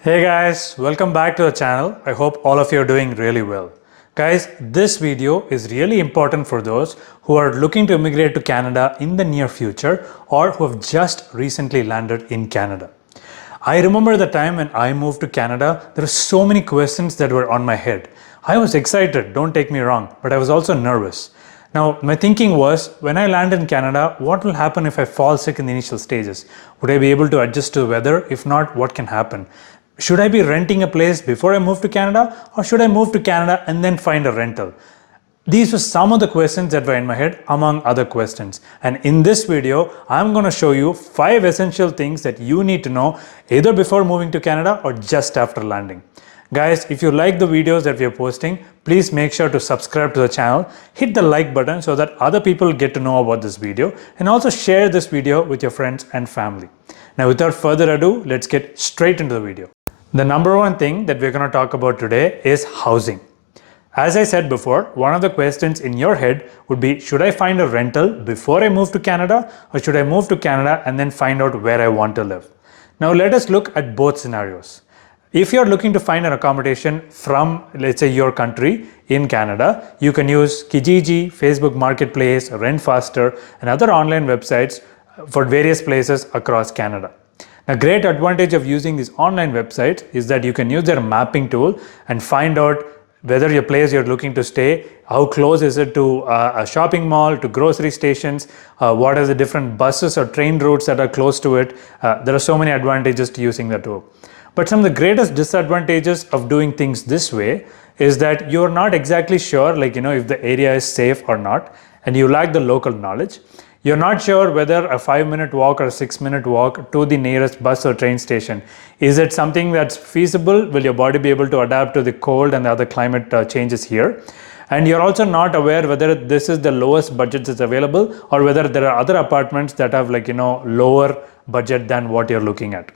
Hey guys, welcome back to the channel. I hope all of you are doing really well. Guys, this video is really important for those who are looking to immigrate to Canada in the near future or who have just recently landed in Canada. I remember the time when I moved to Canada, there were so many questions that were on my head. I was excited, don't take me wrong, but I was also nervous. Now, my thinking was, when I land in Canada, what will happen if I fall sick in the initial stages? Would I be able to adjust to the weather? If not, what can happen? Should I be renting a place before I move to Canada, or should I move to Canada and then find a rental? These were some of the questions that were in my head, among other questions. And in this video, I'm going to show you 5 essential things that you need to know either before moving to Canada or just after landing. Guys, if you like the videos that we are posting, please make sure to subscribe to the channel, hit the like button so that other people get to know about this video, and also share this video with your friends and family. Now, without further ado, let's get straight into the video. The number one thing that we're going to talk about today is housing. As I said before, one of the questions in your head would be, should I find a rental before I move to Canada, or should I move to Canada and then find out where I want to live? Now let us look at both scenarios. If you're looking to find an accommodation from, let's say, your country in Canada, you can use Kijiji, Facebook Marketplace, Rent Faster, and other online websites for various places across Canada. A great advantage of using these online websites is that you can use their mapping tool and find out whether your place you're looking to stay, how close is it to a shopping mall, to grocery stations, what are the different buses or train routes that are close to it. There are so many advantages to using the tool. But some of the greatest disadvantages of doing things this way is that you're not exactly sure, if the area is safe or not, and you lack the local knowledge. You're not sure whether a 5-minute walk or a 6-minute walk to the nearest bus or train station, is it something that's feasible? Will your body be able to adapt to the cold and the other climate changes here? And you're also not aware whether this is the lowest budget that's available or whether there are other apartments that have lower budget than what you're looking at.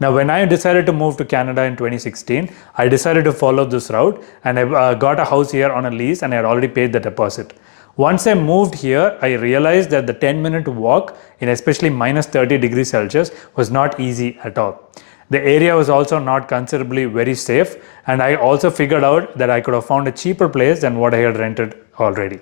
Now, when I decided to move to Canada in 2016, I decided to follow this route, and I got a house here on a lease, and I had already paid the deposit. Once I moved here, I realized that the 10-minute walk in especially minus 30 degrees Celsius was not easy at all. The area was also not considerably very safe, and I also figured out that I could have found a cheaper place than what I had rented already.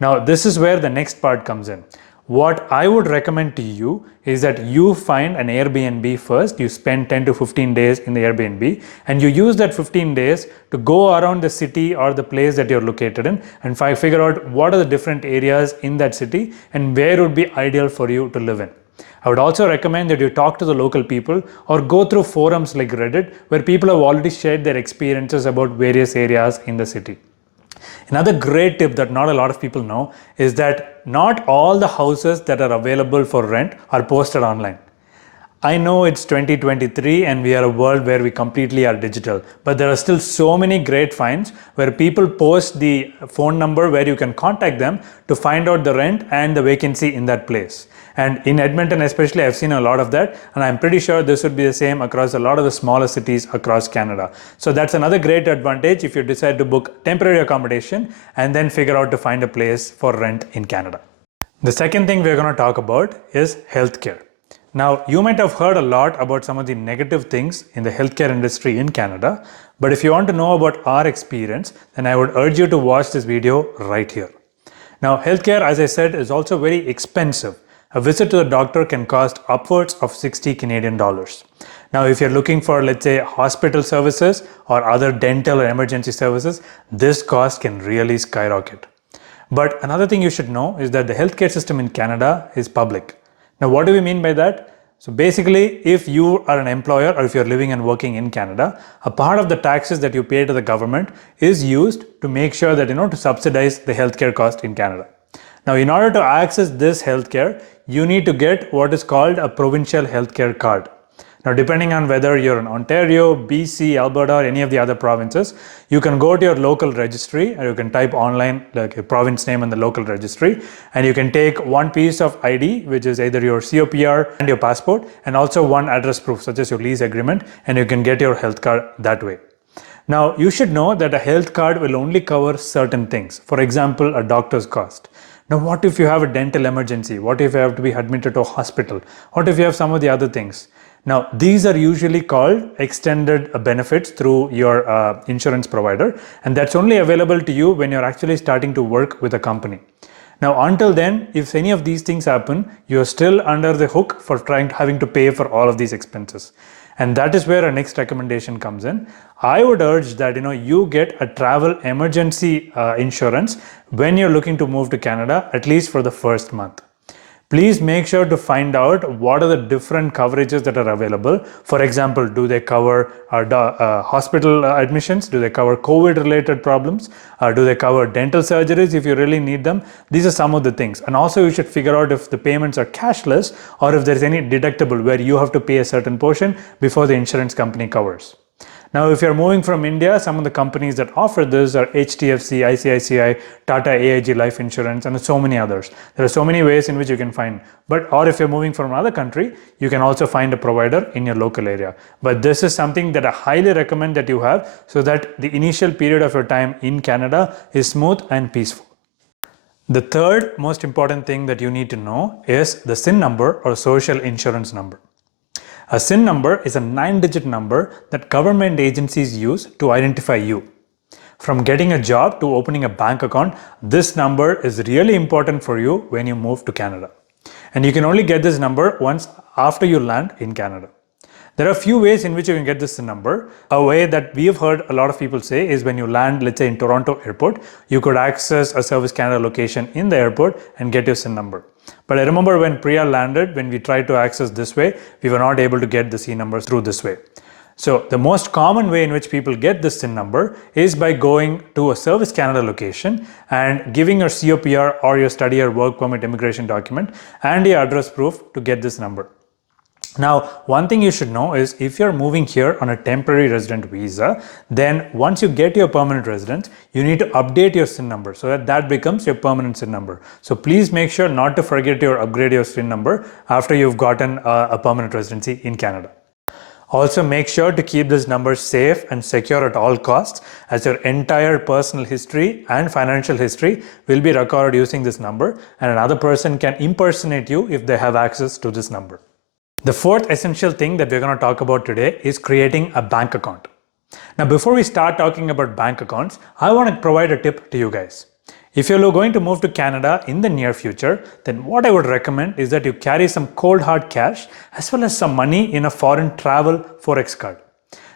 Now, this is where the next part comes in. What I would recommend to you is that you find an Airbnb first. You spend 10 to 15 days in the Airbnb, and you use that 15 days to go around the city or the place that you're located in and figure out what are the different areas in that city and where would be ideal for you to live in. I would also recommend that you talk to the local people or go through forums like Reddit, where people have already shared their experiences about various areas in the city. Another great tip that not a lot of people know is that not all the houses that are available for rent are posted online. I know it's 2023 and we are a world where we completely are digital, but there are still so many great finds where people post the phone number where you can contact them to find out the rent and the vacancy in that place. And in Edmonton especially, I've seen a lot of that, and I'm pretty sure this would be the same across a lot of the smaller cities across Canada. So that's another great advantage if you decide to book temporary accommodation and then figure out to find a place for rent in Canada. The second thing we're going to talk about is healthcare. Now, you might have heard a lot about some of the negative things in the healthcare industry in Canada, but if you want to know about our experience, then I would urge you to watch this video right here. Now, healthcare, as I said, is also very expensive. A visit to the doctor can cost upwards of 60 Canadian dollars. Now, if you're looking for, let's say, hospital services or other dental or emergency services, this cost can really skyrocket. But another thing you should know is that the healthcare system in Canada is public. Now, what do we mean by that? So basically, if you are an employer or if you're living and working in Canada, a part of the taxes that you pay to the government is used to make sure that, to subsidize the healthcare cost in Canada. Now, in order to access this healthcare, you need to get what is called a provincial healthcare card. Now, depending on whether you're in Ontario, BC, Alberta, or any of the other provinces, you can go to your local registry, or you can type online like a province name in the local registry, and you can take one piece of ID, which is either your COPR and your passport, and also one address proof, such as your lease agreement, and you can get your health card that way. Now, you should know that a health card will only cover certain things. For example, a doctor's cost. Now, what if you have a dental emergency? What if you have to be admitted to a hospital? What if you have some of the other things? Now, these are usually called extended benefits through your insurance provider, and that's only available to you when you're actually starting to work with a company. Now, until then, if any of these things happen, you're still under the hook for having to pay for all of these expenses. And that is where our next recommendation comes in. I would urge that you get a travel emergency insurance when you're looking to move to Canada, at least for the first month. Please make sure to find out what are the different coverages that are available. For example, do they cover hospital admissions? Do they cover COVID related problems? Do they cover dental surgeries if you really need them? These are some of the things. And also you should figure out if the payments are cashless or if there's any deductible where you have to pay a certain portion before the insurance company covers. Now, if you're moving from India, some of the companies that offer this are HDFC, ICICI, Tata AIG Life Insurance, and so many others. There are so many ways in which you can find. Or if you're moving from another country, you can also find a provider in your local area. But this is something that I highly recommend that you have so that the initial period of your time in Canada is smooth and peaceful. The third most important thing that you need to know is the SIN number or social insurance number. A SIN number is a 9-digit number that government agencies use to identify you. From getting a job to opening a bank account, this number is really important for you when you move to Canada. And you can only get this number once after you land in Canada. There are a few ways in which you can get this number. A way that we have heard a lot of people say is when you land, let's say in Toronto airport, you could access a Service Canada location in the airport and get your SIN number. But I remember when Priya landed, when we tried to access this way, we were not able to get the SIN numbers through this way. So the most common way in which people get this SIN number is by going to a Service Canada location and giving your COPR or your study or work permit immigration document and your address proof to get this number. Now, one thing you should know is if you're moving here on a temporary resident visa, then once you get your permanent residence, you need to update your SIN number so that that becomes your permanent SIN number. So please make sure not to forget to upgrade your SIN number after you've gotten a permanent residency in Canada. Also, make sure to keep this number safe and secure at all costs, as your entire personal history and financial history will be recorded using this number, and another person can impersonate you if they have access to this number. The fourth essential thing that we're going to talk about today is creating a bank account. Now, before we start talking about bank accounts, I want to provide a tip to you guys. If you're going to move to Canada in the near future, then what I would recommend is that you carry some cold hard cash as well as some money in a foreign travel Forex card.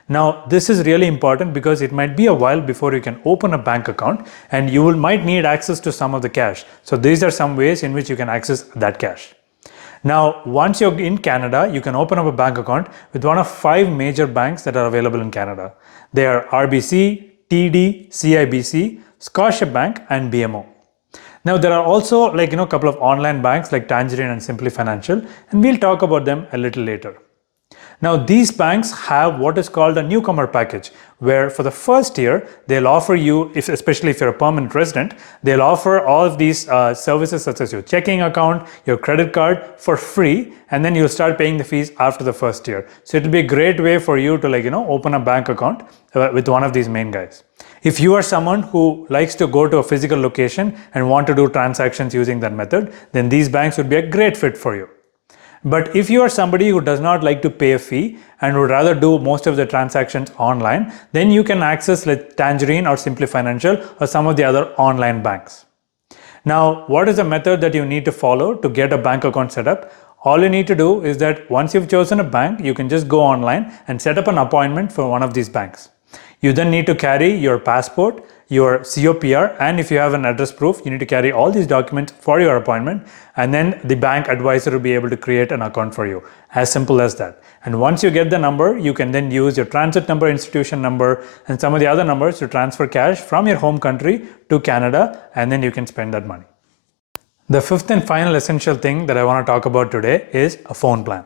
Now, this is really important because it might be a while before you can open a bank account and you might need access to some of the cash. So these are some ways in which you can access that cash. Now, once you're in Canada, you can open up a bank account with one of 5 major banks that are available in Canada. They are RBC, TD, CIBC, Scotiabank, and BMO. Now, there are also a couple of online banks like Tangerine and Simply Financial, and we'll talk about them a little later. Now, these banks have what is called a newcomer package, where for the first year, they'll offer you, especially if you're a permanent resident, they'll offer all of these services such as your checking account, your credit card for free, and then you'll start paying the fees after the first year. So it'll be a great way for you to open a bank account with one of these main guys. If you are someone who likes to go to a physical location and want to do transactions using that method, then these banks would be a great fit for you. But if you are somebody who does not like to pay a fee and would rather do most of the transactions online, then you can access Tangerine or Simply Financial or some of the other online banks. Now, what is the method that you need to follow to get a bank account set up? All you need to do is that once you've chosen a bank, you can just go online and set up an appointment for one of these banks. You then need to carry your passport, your COPR, and if you have an address proof, you need to carry all these documents for your appointment, and then the bank advisor will be able to create an account for you. As simple as that. And once you get the number, you can then use your transit number, institution number, and some of the other numbers to transfer cash from your home country to Canada, and then you can spend that money. The fifth and final essential thing that I want to talk about today is a phone plan.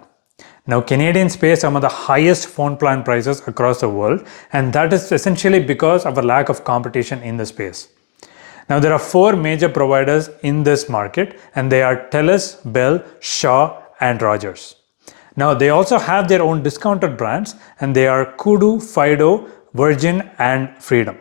Now, Canadians pay some of the highest phone plan prices across the world, and that is essentially because of a lack of competition in the space. Now, there are 4 major providers in this market, and they are TELUS, Bell, Shaw, and Rogers. Now, they also have their own discounted brands, and they are Kudu, Fido, Virgin, and Freedom.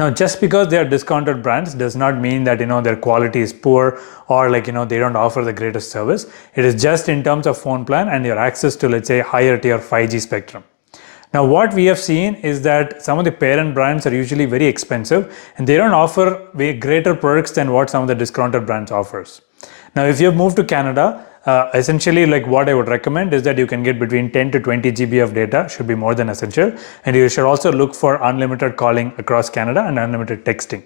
Now, just because they are discounted brands does not mean that their quality is poor or they don't offer the greatest service. It is just in terms of phone plan and your access to, let's say, higher tier 5G spectrum. Now, what we have seen is that some of the parent brands are usually very expensive and they don't offer way greater perks than what some of the discounted brands offers. Now, if you have moved to Canada, essentially like what I would recommend is that you can get between 10 to 20 GB of data, should be more than essential. And you should also look for unlimited calling across Canada and unlimited texting.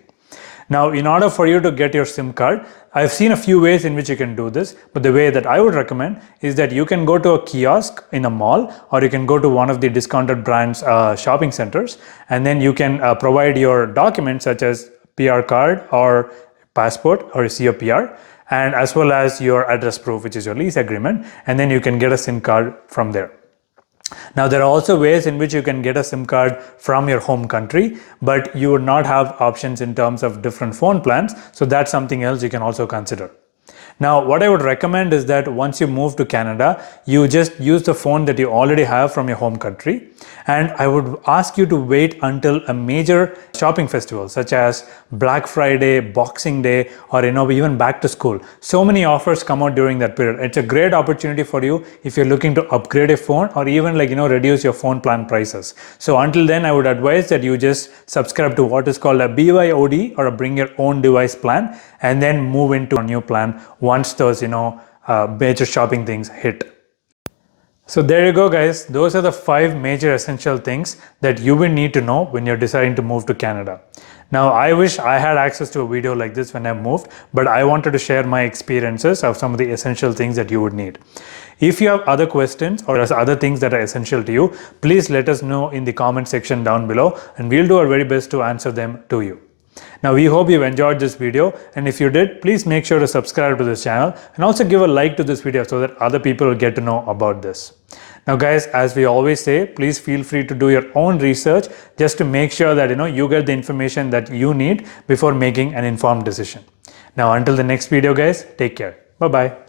Now, in order for you to get your SIM card, I've seen a few ways in which you can do this, but the way that I would recommend is that you can go to a kiosk in a mall or you can go to one of the discounted brands shopping centers, and then you can provide your documents such as PR card or passport or COPR, and as well as your address proof, which is your lease agreement, and then you can get a SIM card from there. Now, there are also ways in which you can get a SIM card from your home country, but you would not have options in terms of different phone plans. So that's something else you can also consider. Now, what I would recommend is that once you move to Canada, you just use the phone that you already have from your home country. And I would ask you to wait until a major shopping festival such as Black Friday, Boxing Day, or even back to school. So many offers come out during that period. It's a great opportunity for you if you're looking to upgrade a phone or even reduce your phone plan prices. So until then, I would advise that you just subscribe to what is called a BYOD or a bring your own device plan, and then move into a new plan once those major shopping things hit. So there you go, guys. Those are the 5 major essential things that you will need to know when you're deciding to move to Canada. Now, I wish I had access to a video like this when I moved, but I wanted to share my experiences of some of the essential things that you would need. If you have other questions or other things that are essential to you, please let us know in the comment section down below, and we'll do our very best to answer them to you. Now, we hope you've enjoyed this video, and if you did, please make sure to subscribe to this channel and also give a like to this video so that other people will get to know about this. Now, guys, as we always say, please feel free to do your own research just to make sure that you get the information that you need before making an informed decision. Now, until the next video, guys, take care. Bye-bye.